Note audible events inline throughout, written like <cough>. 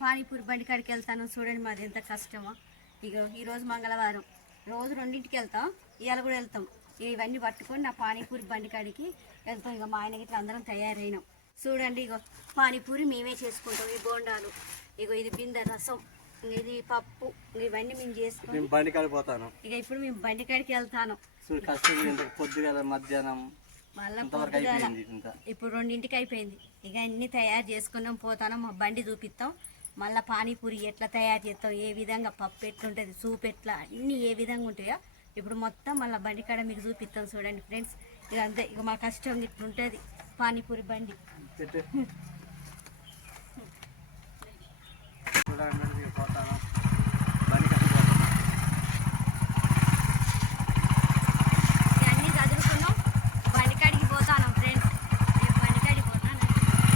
పానీపూరి బండి కాడికి వెళ్తాను. చూడండి మాది ఎంత కష్టమో. ఇక ఈరోజు మంగళవారం. రోజు రెండింటికి వెళ్తాం. ఇవాళ కూడా వెళ్తాం. ఇవన్నీ పట్టుకొని నా పానీపూరి బండి కాడికి వెళ్తాం. ఇక మా ఆయన ఇట్లా అందరం తయారైనాం. చూడండి ఇగో పానీపూరి మేమే చేసుకుంటాం. ఈ బోండాలు ఇగో ఇది బిందె రసం ఇది పప్పు ఇవన్నీ మేము చేసుకొని నేను బండి కాడిపోతాను ఇక ఇప్పుడు మేము బండి కాడికి వెళ్తాను. కష్టం పొద్దుగల మధ్యాహ్నం మళ్ళీ ఇప్పుడు రెండింటికి అయిపోయింది. ఇక అన్ని తయారు చేసుకున్నాం పోతాను మా బండి చూపిస్తాం. మళ్ళీ పానీపూరి ఎట్లా తయారు చేస్తాం ఏ విధంగా పప్పు ఎట్లుంటుంది? సూప్ ఎట్లా? అన్నీ ఏ విధంగా ఉంటాయో ఇప్పుడు మొత్తం మళ్ళీ బండి కాడ మీకు చూపిస్తాం చూడండి ఫ్రెండ్స్. ఇక అంతే ఇక మా కష్టం ఇట్లుంటుంది. పానీపూరి బండి. చూడండి నేను పోతాను బండి కట్టిపోతాను ఇక అన్నీ చదువుకున్నాం బండి కాడికి పోతాను ఫ్రెండ్స్ నేను బండి కాడికి పోతాను బండి కాడికి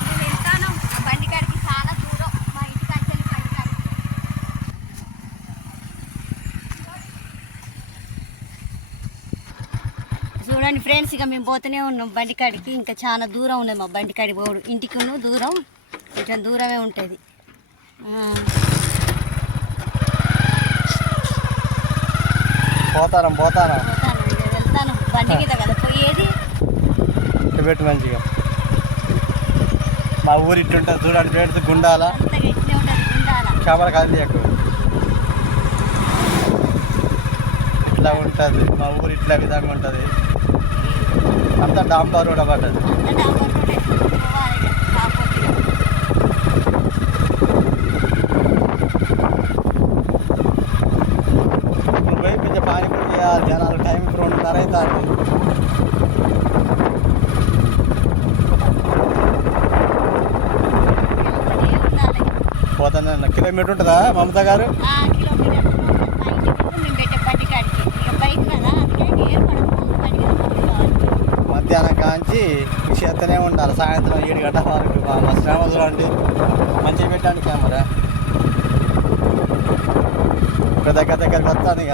నేను వెళ్తాను బండి కాడికి చాలా దూరం మా ఇంటి కాడికి బండి కాడికి చూడండి ఫ్రెండ్స్ ఇక మేము పోతూనే ఉన్నాం బండి కాడికి ఇంకా చాలా దూరం ఉన్నది మా బండి కాడికి పోడు. ఇంటికి దూరం కొంచెం దూరమే ఉంటుంది. పోతాను ఇక వెళ్తాను. బండి మీద కదా పోయేది? పెట్టు మంచిగా. మా ఊరు ఇట్టుంటుంది చూడండి ఫ్రెండ్స్ గుండాల. కెమెరా కాదు ఎక్కువ. ఇట్లా ఉంటుంది మా ఊరు ఇట్లా విధంగా ఉంటుంది. అంతా డాంబర్ రోడ్ పడ్డది అంతా డాబర్ రోడ్డే. పోవాలి ఇక, కాకపోతే. నువ్వు పోయి కొంచెం పానీపూరి చేయాలి జనాలు టైం రెండున్నర అవుతుంది వెళ్తూనే ఉండాలి. పోతాను కిలోమీటర్ ఉంటుందా మమత గారు చేస్తూనే ఉండాలి. సాయంత్రం ఏడు గంటల వరకు మా మా శ్రమ చూడండి మంచిగా పెట్టండి కెమెరా. పెద్ద దగ్గర దగ్గరికి వస్తాను ఇక.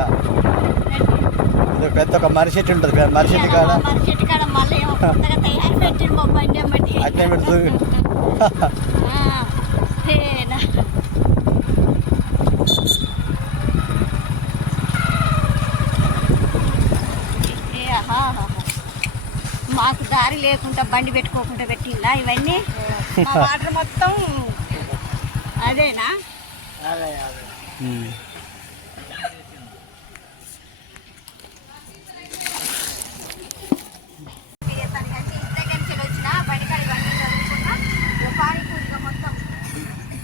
ఇది పెద్ద ఒక మర్రి చెట్టు ఉంటుంది పెద్ద మర్రి చెట్టు కాడ. మరి చెట్టు కాడ మళ్ళీ ఏమో కొత్తగా తయారు పెట్టిండు మా బండి అమ్మటి అట్లే పెడుతుంది ఆ, ఏనా. ఏ, ఆహా, ఆహా. మాకు దారి లేకుండా బండి పెట్టుకోకుండా పెట్టిందా ఇవన్నీ? <laughs> వాటర్ మొత్తం అదేనా?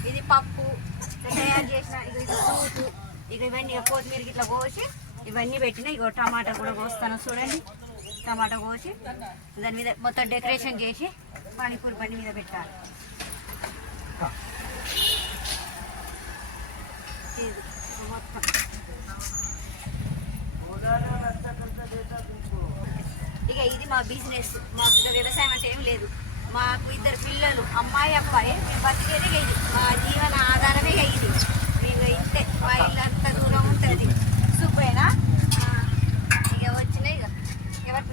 ఇది పప్పు తయారు చేసిన ఇది ఇవన్నీ ఇక కొత్తిమీర ఇట్లా కోసి ఇవన్నీ పెట్టిన ఇక టమాటా కూడా కోస్తాను చూడండి. టమాటా కోసి దాని మీద మొత్తం డెకరేషన్ చేసి పానీపూరి బండి మీద పెట్టాలి. మొత్తం ఇక ఇది మా బిజినెస్ మాకు వ్యవసాయం అంటే ఏం లేదు. మాకు ఇద్దరు పిల్లలు అమ్మాయి అబ్బాయి మేము బతికేది ఇది. మా జీవన ఆధారమే ఇది. మేము ఇంతే మా ఇల్లు అంత దూరం ఉంటుంది. సూపరేనా ఆ, ఇక వచ్చినాయి ఇక ఎవరు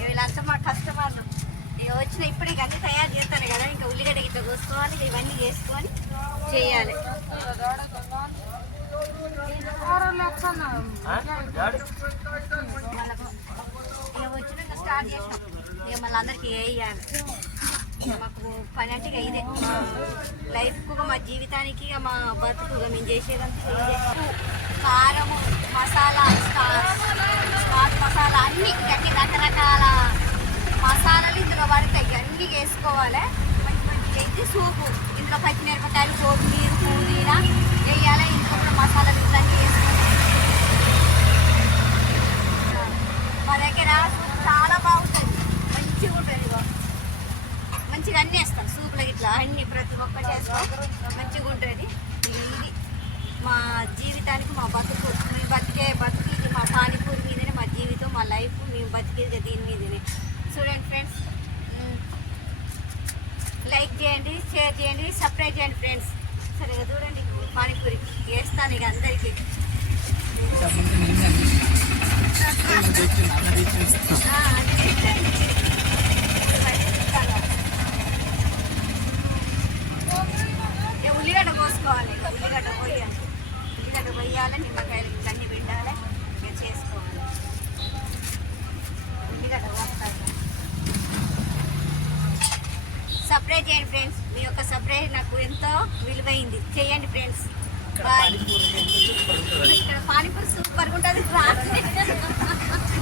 వీళ్ళంతా మా కస్టమర్లు ఇక వచ్చిన ఇప్పుడు ఇక అన్ని తయారు చేస్తారు కదా ఇంకా ఇక ఇవన్నీ చేసుకొని చేయాలి. వచ్చినాక స్టార్ట్ చేసాం ఇక మళ్ళీ అందరికీ వేయాలి. మాకు పని అంటే ఇదే. మా లైఫ్కు మా జీవితానికి మా బతుకు మేము చేసేదంతా కారము మసాలా స్టార్ మసాలా అన్ని అన్ని రకరకాల మసాలాలు ఇందులో పడతాయి. అన్ని వేసుకోవాలి. ఇట్లయితే సూపు. ఇందులో పచ్చిమిరపకాయలు కొత్తిమీర పుదీనా వేయాలి. ఇందులో కూడా మసాలా ఇట్లాంటి మా దగ్గర సూప్ చాలా బాగుంటుంది. మంచిగా ఉంటుంది మంచిగా అన్నీ వేస్తాం. సూపులకి ఇట్లా అన్ని ప్రతి ఒక్కటి వేస్తాం. మంచిగా ఉంటుంది. ఇది. మా జీవితానికి మా బతుకు. మేము బతికే బతుకు ఇది మా పానీపూరి మీదనే మా జీవితం మా లైఫ్. మేము బతికేది దీని మీదనే. చూడండి ఫ్రెండ్స్. లైక్ చేయండి షేర్ చేయండి సబ్స్క్రైబ్ చేయండి ఫ్రెండ్స్. సరే చూడండి పానీపూరి వేస్తాను ఇక అందరికీ. ఉల్లిగడ్డ కోసుకోవాలి ఉల్లిగడ్డ పోయాలి. ఉల్లిగడ్డ పోయాలి నిమ్మకాయలు ఇట్లన్నీ పెట్టాలి ఇక చేసుకోవాలి. సబ్స్క్రైబ్ చేయండి ఫ్రెండ్స్. మీ యొక్క సబ్స్క్రైబ్ నాకు ఎంతో విలువైంది. చేయండి ఫ్రెండ్స్. బాయ్. ఇక్కడ పానీపూరి సూపర్గా ఉంటుంది. <laughs> <laughs>